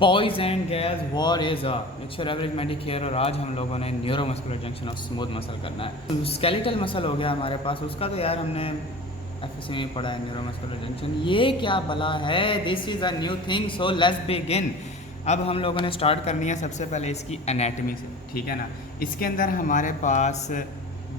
Boys and girls war is it's your average medic here और आज हम लोगों ने neuromuscular junction of smooth muscle करना है। स्केलेटल मसल हो गया हमारे पास, उसका तो यार हमने एफएससी में पढ़ा है न्यूरोमस्कुलर जंक्शन। ये क्या भला है? This is a new thing, so let's begin. अब हम लोगों ने स्टार्ट करनी है सबसे पहले इसकी एनाटमी से, ठीक है ना। इसके अंदर हमारे पास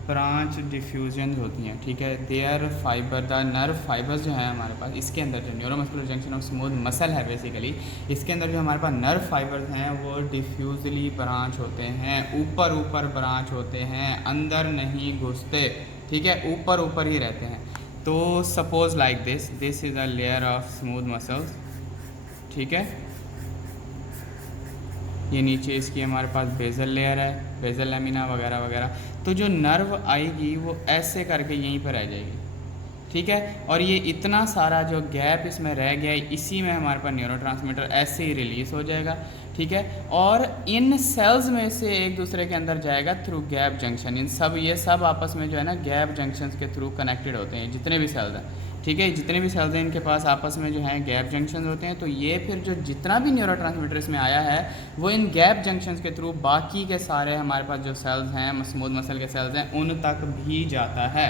ब्रांच डिफ्यूजन होती हैं, ठीक है। Their fibre the nerve fibres जो हैं हमारे पास, इसके अंदर जो neuromuscular junction of smooth muscle है बेसिकली, इसके अंदर जो हमारे पास नर्व फाइबर्स हैं वो डिफ्यूजली ब्रांच होते हैं, ऊपर ऊपर ब्रांच होते हैं, अंदर नहीं घुसते, ठीक है, ऊपर ऊपर ही रहते हैं। तो suppose like this is a layer of smooth muscles, ठीक है। ये नीचे इसकी हमारे पास बेजल लेयर है, बेजल लेमिना वगैरह वगैरह। तो जो नर्व आएगी वो ऐसे करके यहीं पर रह जाएगी, ठीक है। और ये इतना सारा जो गैप इसमें रह गया है, इसी में हमारे पास न्यूरोट्रांसमीटर ऐसे ही रिलीज़ हो जाएगा, ठीक है। और इन सेल्स में से एक दूसरे के अंदर जाएगा थ्रू गैप जंक्शन। ये सब आपस में जो है ना गैप जंक्शन के थ्रू कनेक्टेड होते हैं, जितने भी सेल्स हैं, ठीक है। जितने भी सेल्स हैं इनके पास आपस में जो है गैप जंक्शन होते हैं। तो ये फिर जो जितना भी न्यूरोट्रांसमीटर इसमें आया है वो इन गैप जंक्शन के थ्रू बाकी के सारे हमारे पास जो सेल्स हैं, स्मूथ मसल के सेल्स हैं, उन तक भी जाता है,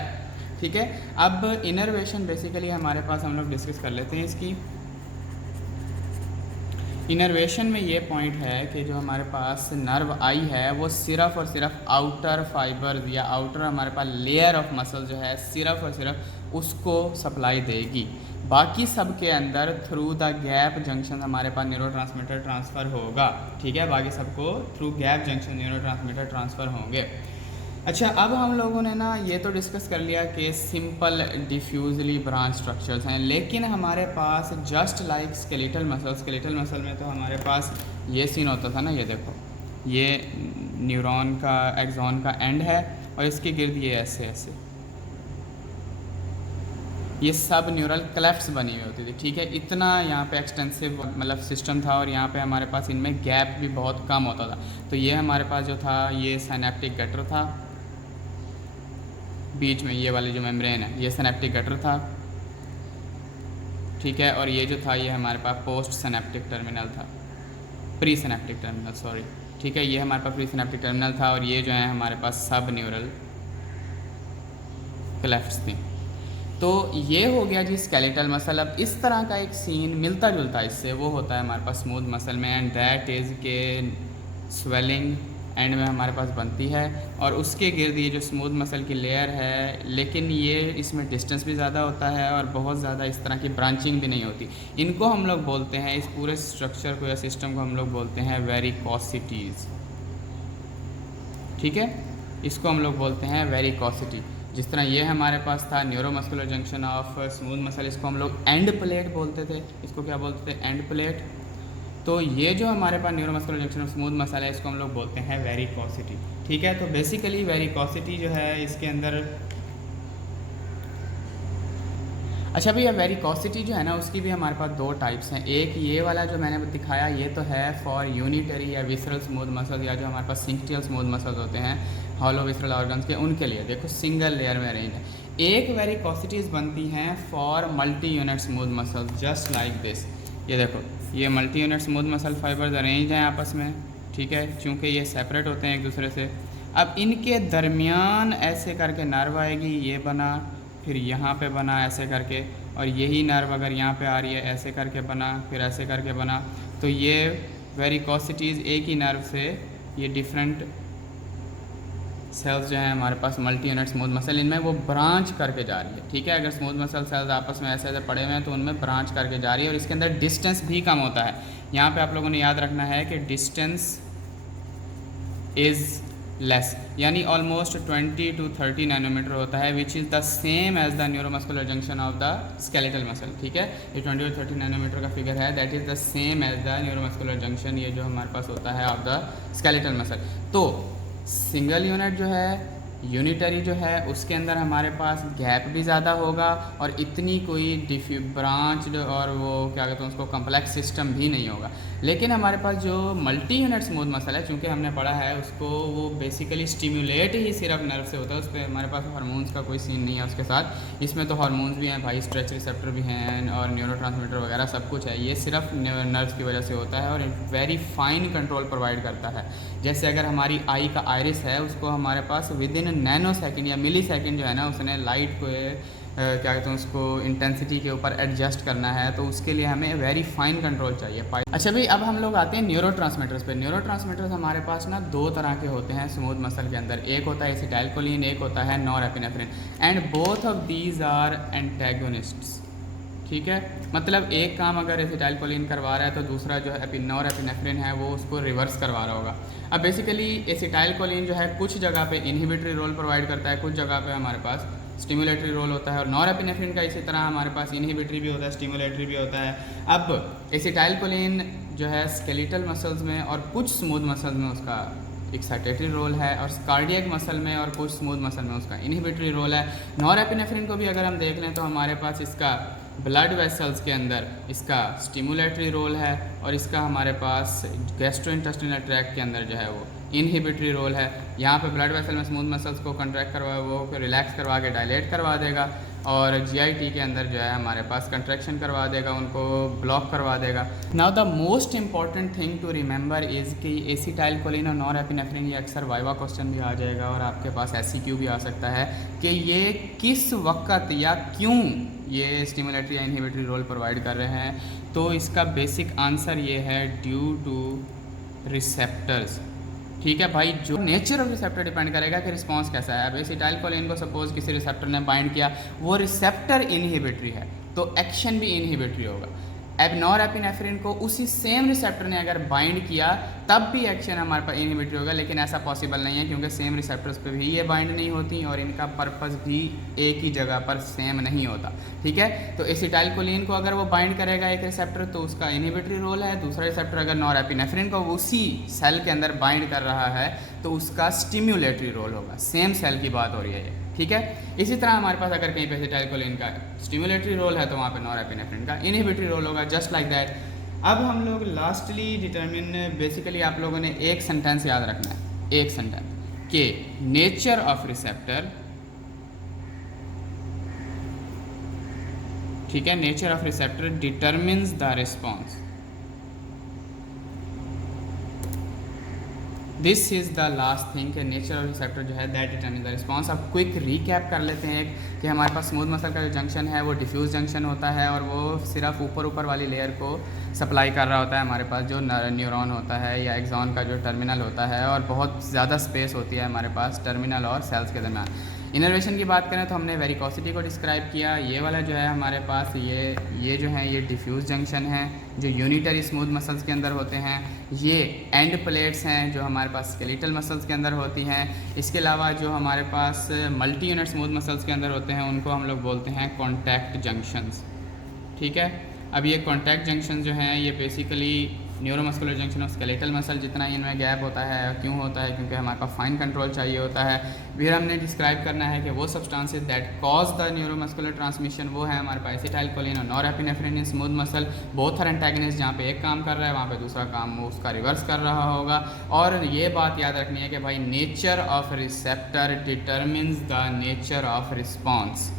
ठीक है। अब इनर्वेशन बेसिकली हमारे पास हम लोग डिस्कस कर लेते हैं इसकी। इनर्वेशन में ये पॉइंट है कि जो हमारे पास नर्व आई है वो सिर्फ और सिर्फ आउटर फाइबर या आउटर हमारे पास लेयर ऑफ मसल जो है सिर्फ और सिर्फ उसको सप्लाई देगी। बाकी सब के अंदर थ्रू द गैप जंक्शन हमारे पास न्यूरोट्रांसमीटर ट्रांसफ़र होगा, ठीक है। बाकी सबको through gap junction neurotransmitter transfer होंगे। अच्छा, अब हम लोगों ने ना ये तो डिस्कस कर लिया कि सिंपल डिफ्यूजली ब्रांच स्ट्रक्चर्स हैं, लेकिन हमारे पास जस्ट लाइक स्केलेटल मसल में तो हमारे पास ये सीन होता था ना, ये देखो, ये न्यूरॉन का एक्सॉन का एंड है और इसके गिर्द ये ऐसे ऐसे ये सब न्यूरल क्लेफ्ट्स बनी हुई होती थी, ठीक है। इतना यहाँ पे एक्सटेंसिव मतलब सिस्टम था और यहाँ पे हमारे पास इनमें गैप भी बहुत कम होता था। तो ये हमारे पास जो था ये सिनैप्टिक गटर था, बीच में ये वाली जो मेम्ब्रेन है ये सिनैप्टिक गटर था, ठीक है। और ये जो था ये हमारे पास पोस्ट सिनैप्टिक टर्मिनल था, प्री सिनैप्टिक टर्मिनल सॉरी, ठीक है। ये हमारे पास प्री सिनैप्टिक टर्मिनल था और ये जो है हमारे पास सब न्यूरल क्लेफ्ट्स थी। तो ये हो गया जी स्केलेटल मसल। अब इस तरह का एक सीन मिलता जुलता इससे वो होता है हमारे पास स्मूथ मसल में, एंड दैट इज़ के स्वेलिंग एंड में हमारे पास बनती है और उसके गिर्द ये जो स्मूथ मसल की लेयर है, लेकिन ये इसमें डिस्टेंस भी ज़्यादा होता है और बहुत ज़्यादा इस तरह की ब्रांचिंग भी नहीं होती। इनको हम लोग बोलते हैं, इस पूरे स्ट्रक्चर को या सिस्टम को हम लोग बोलते हैं वेरिकोसिटीज़, ठीक है। इसको हम लोग बोलते हैं वेरिकोसिटी। जिस तरह ये हमारे पास था neuromuscular junction of smooth muscle, इसको हम लोग एंड प्लेट बोलते थे। इसको क्या बोलते थे? End plate. तो ये जो हमारे पास neuromuscular junction of smooth muscle है इसको हम लोग बोलते हैं वेरिकोसिटी, ठीक है। तो बेसिकली वेरिकोसिटी जो है इसके अंदर, अच्छा भैया वेरिकोसिटी जो है ना उसकी भी हमारे पास दो टाइप्स हैं। एक ये वाला जो मैंने दिखाया ये तो है फॉर यूनिटरी या विसरल स्मूथ मसल, या जो हमारे पास सिंक्टियल स्मूथ मसल्स होते हैं हॉलो विसरल ऑर्गन्स के, उनके लिए देखो सिंगल लेयर में अरेंज है। एक वेरिकोसिटीज़ बनती हैं for multi unit smooth muscle just like this. ये देखो ये multi unit smooth muscle fibres arrange हैं आपस में, ठीक है, चूँकि ये सेपरेट होते हैं एक दूसरे से। अब इनके दरमियान ऐसे करके नर्व आएगी, ये बना, फिर यहाँ पे बना ऐसे करके, और यही नर्व अगर यहाँ पे आ रही है ऐसे करके बना, फिर ऐसे करके बना। तो ये वेरिकोसिटीज़ एक ही नर्व से ये डिफरेंट सेल्स जो हैं हमारे पास मल्टी यूनिट स्मूथ मसल, इनमें वो ब्रांच करके जा रही है, ठीक है। अगर स्मूथ मसल सेल्स आपस में ऐसे ऐसे पड़े हुए हैं तो उनमें ब्रांच करके जा रही है और इसके अंदर डिस्टेंस भी कम होता है। यहाँ पे आप लोगों ने याद रखना है कि डिस्टेंस इज़ लेस, यानी ऑलमोस्ट 20 to 30 नैनोमीटर होता है, which is the same as the neuromuscular junction of the skeletal muscle, ठीक है। ये 20 और 30 नैनोमीटर का फिगर है, that is the same as the neuromuscular junction, ये जो हमारे पास होता है ऑफ द स्केलेटल मसल। तो सिंगल यूनिट जो है यूनिटरी जो है उसके अंदर हमारे पास गैप भी ज़्यादा होगा और इतनी कोई ब्रांच और वो क्या कहते हैं उसको कम्प्लेक्स सिस्टम भी नहीं होगा। लेकिन हमारे पास जो मल्टी यूनिट स्मूथ मसल है, चूँकि हमने पढ़ा है उसको, वो बेसिकली स्टिमुलेट ही सिर्फ नर्व से होता है, उस पर हमारे पास हार्मोन्स का कोई सीन नहीं है उसके साथ। इसमें तो हार्मोन्स भी हैं भाई, स्ट्रेच रिसेप्टर भी हैं और न्यूरोट्रांसमीटर वगैरह सब कुछ है। ये सिर्फ नर्व्स की वजह से होता है और वेरी फाइन कंट्रोल प्रोवाइड करता है। जैसे अगर हमारी आई का आयरिस है, उसको हमारे पास विद इन नैनो सेकेंड या मिली सेकेंड जो है ना, उसने लाइट को क्या कहते हैं उसको इंटेंसिटी के ऊपर एडजस्ट करना है, तो उसके लिए हमें वेरी फाइन कंट्रोल चाहिए। अच्छा भाई, अब हम लोग आते हैं न्यूरोट्रांसमीटर्स पे। न्यूरोट्रांसमीटर्स हमारे पास ना दो तरह के होते हैं स्मूथ मसल के अंदर। एक होता है एसिटाइलकोलिन, एक होता है norepinephrine, and both of these are antagonists. ठीक है, मतलब एक काम अगर एसिटाइलकोलिन करवा रहा है तो दूसरा जो है नॉरएपिनेफ्रिन है वो उसको रिवर्स करवा रहा होगा। अब बेसिकली एसिटाइलकोलिन जो है कुछ जगह पे इनहिबिटरी रोल प्रोवाइड करता है, कुछ जगह पे हमारे पास स्टिमुलेटरी रोल होता है, और नॉरएपिनेफ्रिन का इसी तरह हमारे पास इनहिबिटरी भी होता है, स्टिमुलेटरी भी होता है। अब एसिटाइलकोलिन जो है स्केलेटल मसल्स में और कुछ स्मूथ मसल्स में उसका एक्साइटेटरी रोल है, और कार्डियक मसल में और कुछ स्मूथ मसल में उसका इनहिबिटरी रोल है। नॉरएपिनेफ्रिन को भी अगर हम देख लें तो हमारे पास इसका ब्लड वेसल्स के अंदर इसका स्टिमुलेटरी रोल है, और इसका हमारे पास गैस्ट्रोइंटेस्टिनल ट्रैक्ट के अंदर जो है वो इनहिबिटरी रोल है। यहाँ पे ब्लड वेसल में स्मूथ मसल्स को कंट्रैक्ट करवा, वो रिलैक्स करवा के डायलेट करवा देगा, और जीआईटी के अंदर जो है हमारे पास कंट्रैक्शन करवा देगा, उनको ब्लॉक करवा देगा। Now the most important thing to remember is कि एसिटाइलकोलिन और नॉरएपिनेफ्रिन, ये अक्सर वाइवा क्वेश्चन भी आ जाएगा और आपके पास एससीक्यू भी आ सकता है कि ये किस वक्त या क्यों ये स्टिमुलेटरी या इनहिबिटरी रोल प्रोवाइड कर रहे हैं। तो इसका बेसिक आंसर ये है ड्यू टू रिसेप्टर्स। ठीक है भाई, जो नेचर ऑफ रिसेप्टर डिपेंड करेगा कि रिस्पांस कैसा है। अब एसिटाइलकोलिन को सपोज किसी रिसेप्टर ने बाइंड किया, वो रिसेप्टर इनहिबिटरी है तो एक्शन भी इनहिबिटरी होगा। अब नॉरएपिनेफ्रिन को उसी सेम रिसेप्टर ने अगर बाइंड किया तब भी एक्शन हमारे पास इनहिबिटरी होगा, लेकिन ऐसा पॉसिबल नहीं है क्योंकि सेम रिसेप्टर्स पे भी ये बाइंड नहीं होती और इनका पर्पस भी एक ही जगह पर सेम नहीं होता। ठीक है, तो एसिटाइलकोलिन को अगर वो बाइंड करेगा एक रिसेप्टर तो उसका इनहिबिटरी रोल है, दूसरा रिसेप्टर अगर नॉरएपिनेफ्रिन को उसी सेल के अंदर बाइंड कर रहा है तो उसका स्टिम्युलेटरी रोल होगा। सेम सेल की बात हो रही है ये। ठीक है, इसी तरह हमारे पास अगर कहीं पे एसिटाइलकोलिन का स्टिमुलेटरी रोल है तो वहाँ पे नॉरएपिनेफ्रिन का इनहिबिटरी रोल होगा, जस्ट लाइक दैट। अब हम लोग लास्टली डिटरमिन, बेसिकली आप लोगों ने एक सेंटेंस याद रखना है, एक सेंटेंस कि नेचर ऑफ रिसेप्टर, ठीक है, nature of receptor determines the response. This is the last thing कि नेचर ऑफ रिसेप्टर जो है दैट डिटरमिन द रिस्पॉन्स। अब क्विक रिकैप कर लेते हैं कि हमारे पास स्मूथ मसल का जो जंक्शन है वो डिफ्यूज जंक्शन होता है और वो सिर्फ ऊपर वाली लेयर को सप्लाई कर रहा होता है। हमारे पास जो न्यूरॉन होता है या एक्सॉन का जो टर्मिनल होता है, और बहुत ज़्यादा स्पेस होती है हमारे पास टर्मिनल और सेल्स के दरमियान। इनर्वेशन की बात करें तो हमने वेरिकोसिटी को डिस्क्राइब किया। ये वाला जो है हमारे पास ये जो है ये डिफ्यूज जंक्शन है जो यूनिटरी स्मूथ मसल्स के अंदर होते हैं। ये एंड प्लेट्स हैं जो हमारे पास स्केलेटल मसल्स के अंदर होती हैं। इसके अलावा जो हमारे पास मल्टी यूनिट स्मूथ मसल्स के अंदर होते हैं उनको हम लोग बोलते हैं कॉन्टैक्ट जंक्शंस। ठीक है, अब ये कॉन्टैक्ट जंक्शन जो हैं ये बेसिकली न्यूरोमस्कुलर जंक्शन और स्केलेटल मसल, जितना इनमें गैप होता है, क्यों होता है, क्योंकि हमारे पास फाइन कंट्रोल चाहिए होता है। फिर हमने डिस्क्राइब करना है कि वो substances that cause the neuromuscular transmission वो है हमारे पास एसिटाइलकोलिन और norepinephrine in smooth muscle. Both are antagonist, जहाँ पे एक काम कर रहा है वहाँ पे दूसरा काम वो उसका रिवर्स कर रहा होगा। और ये बात याद रखनी है कि भाई nature of receptor determines the nature of response.